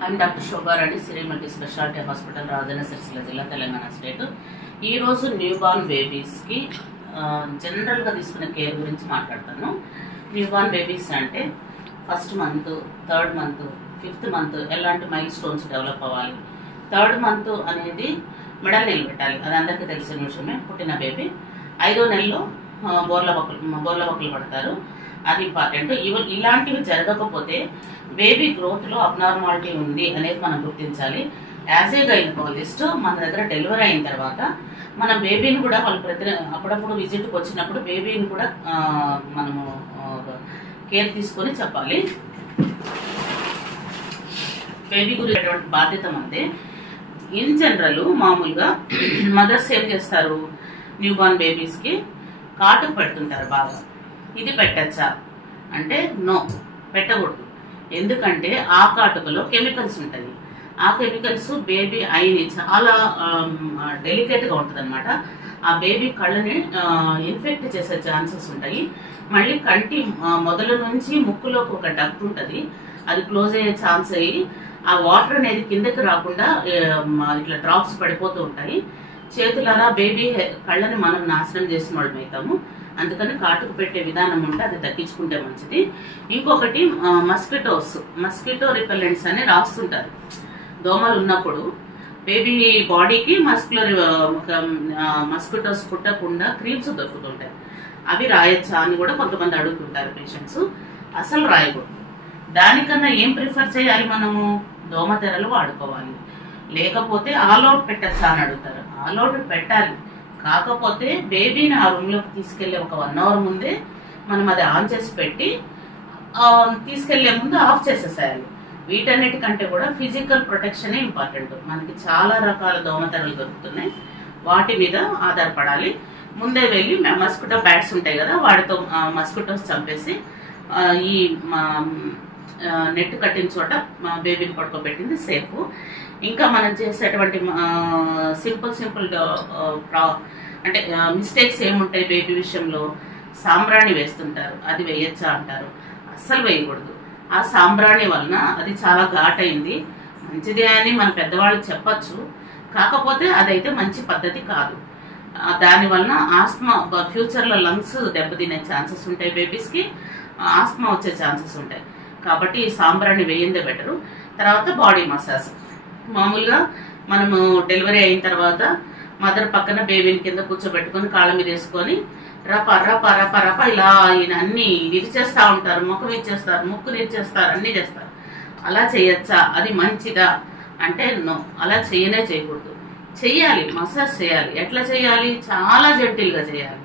I'm Dr. Shobharani, Siri Multi Specialty Hospital, Rajana Sirsila Jilla, Telangana State. ఈ రోజు new born babies కి general గా తీసుకునే care గురించి మాట్లాడతాను. న్యూ బార్న్ బేబీస్ అంటే first month, third month, fifth month ఎలాంటి మైల్ స్టోన్స్ డెవలప్ అవ్వాలి. థర్డ్ మంత్ అనేది మెడల్ నిలబెట్టాలి, అది అందరికీ తెలిసిన విషయమే. పుట్టిన బేబీ 5వ నెలలో బోర్ల బొక్కలు పడతారు, అది ఇంపార్టెంట్. ఇలాంటివి జరగకపోతే బేబీ గ్రోత్ లో అబ్నార్మాలిటీ ఉంది అనేది మనం గుర్తించాలి. యాజ్ ఏ గైనకాలజిస్ట్ మన దగ్గర డెలివరీ అయిన తర్వాత మన బేబీని కూడా వాళ్ళు అప్పుడప్పుడు విజిట్కి వచ్చినప్పుడు బేబీని కూడా మనము కేర్ తీసుకొని చెప్పాలి. బేబీ గురించి బాధ్యత అంతే. ఇన్ జనరల్ మామూలుగా మదర్స్ ఏం చేస్తారు, న్యూ బార్న్ బేబీస్ కి కాటుకు పెడుతుంటారు బాగా. ఇది పెట్టచ్చా అంటే నో, పెట్టకూడదు. ఎందుకంటే ఆ కాటుకలో కెమికల్స్ ఉంటాయి. ఆ కెమికల్స్ బేబీ ఐని చాలా డెలికేట్ గా ఉంటుంది అనమాట. ఆ బేబీ కళ్ళని ఇన్ఫెక్ట్ చేసే ఛాన్సెస్ ఉంటాయి. మళ్ళీ కంటి మొదలు నుంచి ముక్కులోకి ఒక డక్ట్ ఉంటుంది, అది క్లోజ్ అయ్యే ఛాన్స్ అయ్యి ఆ వాటర్ అనేది కిందకి రాకుండా ఇట్లా డ్రాప్స్ పడిపోతూ ఉంటాయి. చేతులారా బేబీ కళ్ళని మనం నాశనం చేసిన వాళ్ళం అవుతాము. అందుకని కాటుకు పెట్టే విధానం ఉంటే అది తగ్గించుకుంటే మంచిది. ఇంకొకటి మస్కిటో రిపెల్లెంట్స్ అని రాస్తుంటారు. దోమలు ఉన్నప్పుడు బేబీ బాడీకి మస్కిటోస్ పుట్టకుండా క్రీమ్స్ దొరుకుతుంటాయి, అవి రాయొచ్చా అని కూడా కొంతమంది అడుగుతుంటారు పేషెంట్స్. అసలు రాయకూడదు. దానికన్నా ఏం ప్రిఫర్ చేయాలి, మనము దోమతెరలు వాడుకోవాలి. లేకపోతే ఆల్అౌట్ పెట్టచ్చా అని అడుగుతారు. ఆల్అౌట్ పెట్టాలి, కాకపోతే బేబీని ఆ రూమ్ లోకి తీసుకెళ్లే ఒక 1 అవర్ ముందే మనం అది ఆన్ చేసి పెట్టి తీసుకెళ్లే ముందు ఆఫ్ చేసేసేయాలి. వీటన్నిటికంటే కూడా ఫిజికల్ ప్రొటెక్షన్ ఇంపార్టెంట్. మనకి చాలా రకాల దోమతెరలు దొరుకుతున్నాయి, వాటి మీద ఆధారపడాలి. ముందే వెళ్ళి మస్కిటో బ్యాట్స్ ఉంటాయి కదా, వాటితో మస్కిటోస్ చంపేసి ఈ నెట్ కట్టిన చోట బేబీని పడుకోబెట్టింది సేఫ్. ఇంకా మనం చేసేటువంటి సింపుల్ అంటే మిస్టేక్స్ ఏముంటాయి బేబీ విషయంలో, సాంబ్రాణి వేస్తుంటారు, అది వేయచ్చా అంటారు. అస్సలు వేయకూడదు. ఆ సాంబ్రాణి వలన అది చాలా ఘాటైంది, మంచిదే అని మన పెద్దవాళ్ళు చెప్పచ్చు, కాకపోతే అదైతే మంచి పద్ధతి కాదు. దాని వలన ఆస్మా, ఫ్యూచర్ లో లంగ్స్ దెబ్బతినే ఛాన్సెస్ ఉంటాయి, బేబీస్ కి ఆస్మా వచ్చే ఛాన్సెస్ ఉంటాయి. కాబట్టి ఈ సాంబ్రాణి వేయిందే బెటరు. తర్వాత బాడీ మసాజ్. మామూలుగా మనము డెలివరీ అయిన తర్వాత మదర్ పక్కన బేబీని కింద కూర్చోబెట్టుకుని కాళ్ళ మీద వేసుకొని రప రప రప రప ఇలా అన్ని విరిచేస్తా ఉంటారు, ముఖం ఇచ్చేస్తారు, ముక్కు ఇచ్చేస్తారు, అన్ని చేస్తారు. అలా చేయొచ్చా, అది మంచిదా అంటే నో, అలా చేయకూడదు. చెయ్యాలి, మసాజ్ చేయాలి. ఎట్లా చేయాలి, చాలా జెంటిల్ గా చేయాలి.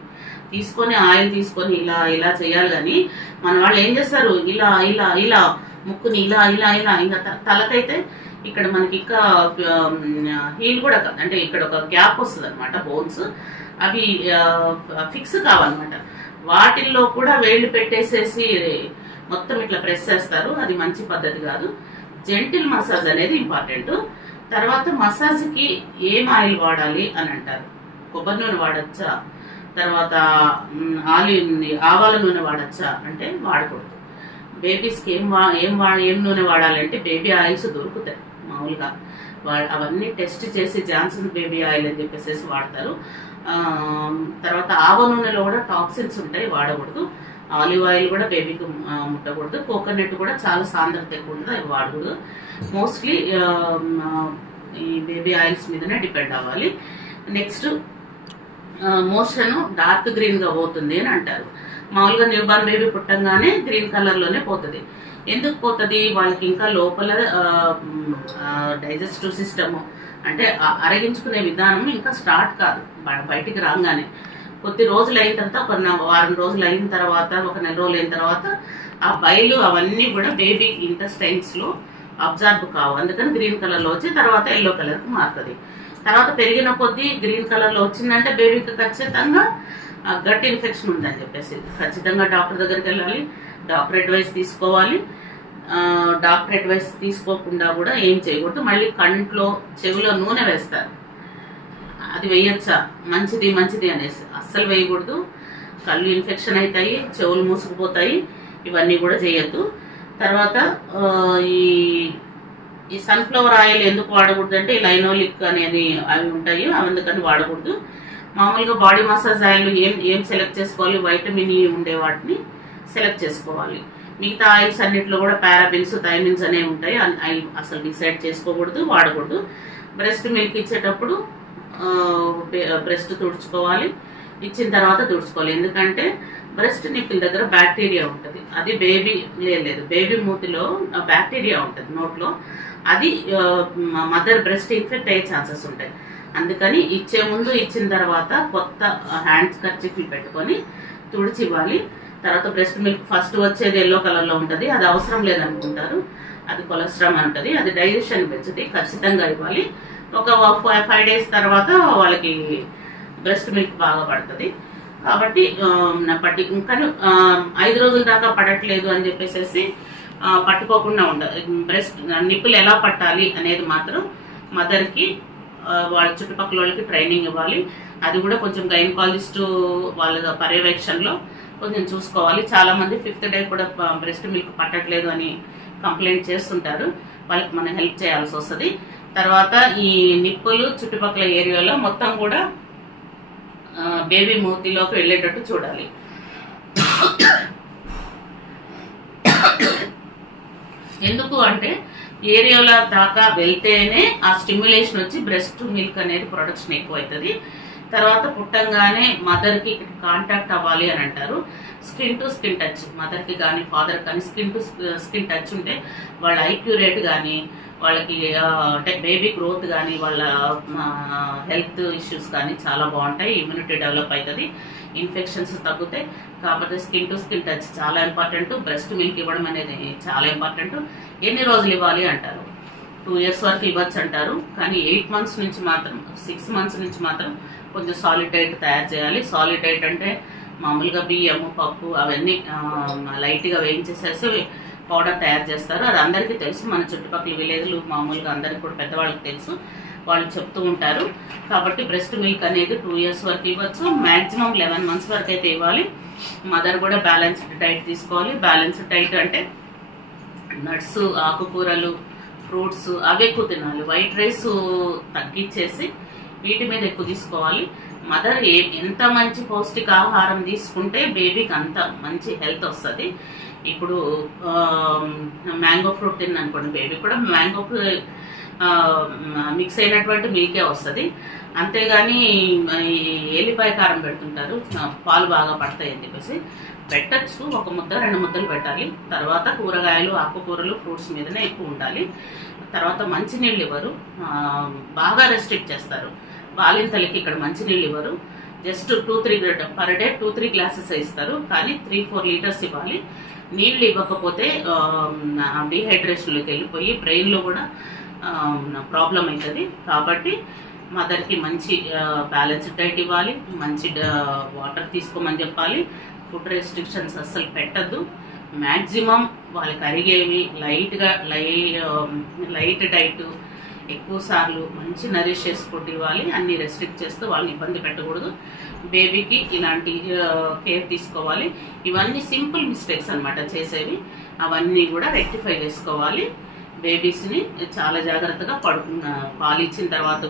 తీసుకొని ఆయిల్ తీసుకొని ఇలా చేయాలి. కానీ మన వాళ్ళు ఏం చేస్తారు, ఇలా ముక్కుని ఇలా ఇంకా తలకైతే ఇక్కడ మనకి ఇంకా హీల్ కూడా అంటే ఇక్కడ ఒక గ్యాప్ వస్తుంది అనమాట, బోన్స్ అవి ఫిక్స్ కావాలన్నమాట. వాటిల్లో కూడా వేళ్ళు పెట్టేసేసి మొత్తం ఇట్లా ప్రెస్ చేస్తారు, అది మంచి పద్ధతి కాదు. జెంటిల్ మసాజ్ అనేది ఇంపార్టెంట్. తర్వాత మసాజ్ కి ఏం ఆయిల్ వాడాలి అని అంటారు. కొబ్బరి నూనె వాడచ్చా, తర్వాత ఆవాల నూనె వాడచ్చా అంటే వాడకూడదు. బేబీస్ కి ఏం నూనె వాడాలంటే బేబీ ఆయిల్స్ దొరుకుతాయి మామూలుగా, అవన్నీ టెస్ట్ చేసి జాన్సన్ బేబీ ఆయిల్ అని చెప్పేసి వాడతారు. తర్వాత ఆవ నూనెలో కూడా టాక్సిన్స్ ఉంటాయి, వాడకూడదు. ఆలివ్ ఆయిల్ కూడా బేబీకి ముట్టకూడదు. కోకోనట్ కూడా చాలా సాంద్రత ఎక్కువ ఉంటుంది, అవి వాడకూడదు. మోస్ట్లీ ఈ బేబీ ఆయిల్స్ మీదనే డిపెండ్ అవ్వాలి. నెక్స్ట్ మోషన్ డార్క్ గ్రీన్ గా పోతుంది అని అంటారు. మామూలుగా న్యూ బార్న్ బేబీ పుట్టంగానే గ్రీన్ కలర్ లోనే పోతుంది. ఎందుకు పోతుంది, వాళ్ళకి ఇంకా లోపల డైజెస్టివ్ సిస్టమ్ అంటే అరగించుకునే విధానం ఇంకా స్టార్ట్ కాదు. బయటికి రాగానే కొద్ది రోజులు అయిన తర్వాత, ఒక వారం రోజులు అయిన తర్వాత, ఒక నెల రోజులు అయిన తర్వాత ఆ బయలు అవన్నీ కూడా బేబీ ఇంటెస్టైన్స్ లో అబ్జర్వ్ కావు. అందుకని గ్రీన్ కలర్ లో వచ్చి తర్వాత ఎల్లో కలర్ కు మారుతుంది. తర్వాత పెరిగిన కొద్దీ గ్రీన్ కలర్ లో వచ్చిందంటే బేబీకి ఖచ్చితంగా గట్ ఇన్ఫెక్షన్ ఉందని చెప్పేసి ఖచ్చితంగా డాక్టర్ దగ్గరికి వెళ్ళాలి, డాక్టర్ అడ్వైస్ తీసుకోవాలి. డాక్టర్ అడ్వైస్ తీసుకోకుండా కూడా ఏం చేయకూడదు. మళ్ళీ కంట్లో చెవిలో నూనె వేస్తారు, అది వేయచ్చా, మంచిది అనేసి అస్సలు వేయకూడదు. కళ్ళు ఇన్ఫెక్షన్ అవుతాయి, చెవులు మూసుకుపోతాయి, ఇవన్నీ కూడా చేయొద్దు. తర్వాత ఈ ఈ సన్ఫ్లవర్ ఆయిల్ ఎందుకు వాడకూడదు అంటే లైనోలిక్ అనేది అవి ఉంటాయి, అందుకని వాడకూడదు. మామూలుగా బాడీ మసాజ్ ఆయిల్ ఏం సెలెక్ట్ చేసుకోవాలి, వైటమిన్ ఈ ఉండే వాటిని సెలెక్ట్ చేసుకోవాలి. మిగతా ఆయిల్స్ అన్నిట్లో కూడా పారాబిన్స్, థైమిన్స్ అనేవి ఉంటాయి, అవి అసలు డిసైడ్ చేసుకోకూడదు, వాడకూడదు. బ్రెస్ట్ మిల్క్ ఇచ్చేటప్పుడు బ్రెస్ట్ తుడుచుకోవాలి, ఇచ్చిన తర్వాత తుడుచుకోవాలి. ఎందుకంటే బ్రెస్ట్ నిప్పుల దగ్గర బ్యాక్టీరియా ఉంటుంది, అది బేబీ మూతిలో బ్యాక్టీరియా ఉంటుంది నోట్లో, అది మదర్ బ్రెస్ట్ ఇన్ఫెక్ట్ అయ్యే ఛాన్సెస్ ఉంటాయి. అందుకని ఇచ్చే ముందు ఇచ్చిన తర్వాత కొత్త హ్యాండ్స్ కర్చీఫ్లు పెట్టుకొని తుడిచి ఇవ్వాలి. తర్వాత బ్రెస్ట్ మిల్క్ ఫస్ట్ వచ్చేది ఎల్లో కలర్ లో ఉంటుంది, అది అవసరం లేదనుకుంటారు, అది కొలెస్ట్రాల్ ఉంటుంది, అది డైజెషన్ పెంచుతుంది, ఖచ్చితంగా ఇవ్వాలి. ఒక 5 days తర్వాత వాళ్ళకి బ్రెస్ట్ మిల్క్ బాగా పడుతుంది. కాబట్టి కానీ 5 రోజుల దాకా పడట్లేదు అని చెప్పేసి పట్టుకోకుండా ఉండదు. బ్రెస్ట్ నిప్పులు ఎలా పట్టాలి అనేది మాత్రం మదర్ కి వాళ్ళ చుట్టుపక్కల వాళ్ళకి ట్రైనింగ్ ఇవ్వాలి. అది కూడా కొంచెం గైనకాలజిస్ట్ వాళ్ళ పర్యవేక్షణలో కొంచెం చూసుకోవాలి. చాలా మంది 5th day కూడా బ్రెస్ట్ మిల్క్ పట్టట్లేదు అని కంప్లైంట్ చేస్తుంటారు, వాళ్ళకి మనం హెల్ప్ చేయాల్సి వస్తుంది. తర్వాత ఈ నిప్పులు చుట్టుపక్కల ఏరియాలో మొత్తం కూడా బేబీ మూతిలోకి వెళ్ళేటట్టు చూడాలి. ఎందుకు అంటే ఏరియాల దాకా వెళ్తేనే ఆ స్టిమ్యులేషన్ వచ్చి బ్రెస్ట్ మిల్క్ అనేది ప్రొడక్షన్ ఎక్కువ అవుతుంది. తర్వాత పుట్టంగానే మదర్ కి కాంటాక్ట్ అవ్వాలి అని అంటారు. Skin to skin touch, mother కి కానీ ఫాదర్ కానీ స్కిన్ టు స్కిన్ టచ్ ఉంటే వాళ్ళ ఐక్యూ రేట్ కానీ, వాళ్ళకి అంటే బేబీ గ్రోత్ కానీ, వాళ్ళ హెల్త్ ఇష్యూస్ కానీ చాలా బాగుంటాయి, ఇమ్యూనిటీ డెవలప్ అవుతుంది, ఇన్ఫెక్షన్స్ తగ్గుతాయి. కాబట్టి స్కిన్ టు స్కిన్ టచ్ చాలా ఇంపార్టెంట్. బ్రెస్ట్ మిల్క్ ఇవ్వడం అనేది చాలా ఇంపార్టెంట్. ఎన్ని రోజులు ఇవ్వాలి అంటారు, 2 years వరకు ఇవ్వచ్చు అంటారు, కానీ 8 months నుంచి మాత్రం 6 months నుంచి మాత్రం కొంచెం సాలిడ్ డైట్ తయారు చేయాలి. సాలిడ్ డైట్ అంటే మామూలుగా బియ్యము, పప్పు అవన్నీ లైట్ గా వేయించేసేసి పౌడర్ తయారు చేస్తారు. అది అందరికీ తెలుసు, మన చుట్టుపక్కల విలేజ్లు మామూలుగా అందరికి కూడా పెద్దవాళ్ళకి తెలుసు, వాళ్ళు చెప్తూ ఉంటారు. కాబట్టి బ్రెస్ట్ మిల్క్ అనేది 2 years వరకు ఇవ్వచ్చు, మాక్సిమం 11 months వరకు అయితే ఇవ్వాలి. మదర్ కూడా బ్యాలెన్స్డ్ డైట్ తీసుకోవాలి. బ్యాలెన్స్డ్ డైట్ అంటే నట్స్, ఆకుకూరలు, ఫ్రూట్స్ అవి ఎక్కువ తినాలి. వైట్ రైస్ తగ్గించేసి వీటి మీద ఎక్కువ తీసుకోవాలి. మదర్ ఎంత మంచి పౌష్టికాహారం తీసుకుంటే బేబీకి అంత మంచి హెల్త్ వస్తుంది. ఇప్పుడు మ్యాంగో ఫ్రూట్ తిన్ననుకోండి, బేబీ కూడా మ్యాంగో మిక్స్ అయినటువంటి మిల్కే వస్తుంది. అంతేగాని ఎల్లిపాయ కారం పెడుతుంటారు, పాలు బాగా పడతాయి అని చెప్పేసి పెట్టచ్చు. 1 ముద్ద 2 ముద్దలు పెట్టాలి. తర్వాత కూరగాయలు, ఆకుకూరలు, ఫ్రూట్స్ మీదనే ఎక్కువ ఉండాలి. తర్వాత మంచినీళ్ళు ఇవ్వరు, బాగా రెస్ట్రిక్ట్ చేస్తారు. బాలింతలకి ఇక్కడ మంచినీళ్ళు ఇవ్వరు, జస్ట్ 2-3 పర్ డే 2-3 glasses ఇస్తారు, కానీ 3-4 liters ఇవ్వాలి. నీళ్లు ఇవ్వకపోతే డీహైడ్రేషన్లోకి వెళ్ళిపోయి బ్రెయిన్ లో కూడా ప్రాబ్లం అవుతుంది. కాబట్టి మదర్ కి మంచి బ్యాలెన్స్డ్ డైట్ ఇవ్వాలి, మంచి వాటర్ తీసుకోమని చెప్పాలి. ఫుడ్ రెస్ట్రిక్షన్స్ అస్సలు పెట్టద్దు. మాక్సిమం వాళ్ళకి అరిగేవి లైట్ డైట్, ఎక్కువ సార్లు మంచి నరిషియస్ ఫుడ్ ఇవ్వాలి. అన్ని రెస్ట్రిక్ట్ చేస్తూ వాళ్ళని ఇబ్బంది పెట్టకూడదు. బేబీకి ఇలాంటి కేర్ తీసుకోవాలి. ఇవన్నీ సింపుల్ మిస్టేక్స్ అన్నమాట చేసేవి, అవన్నీ కూడా రెక్టిఫై చేసుకోవాలి. బేబీస్ ని చాలా జాగ్రత్తగా పాలు ఇచ్చిన తర్వాత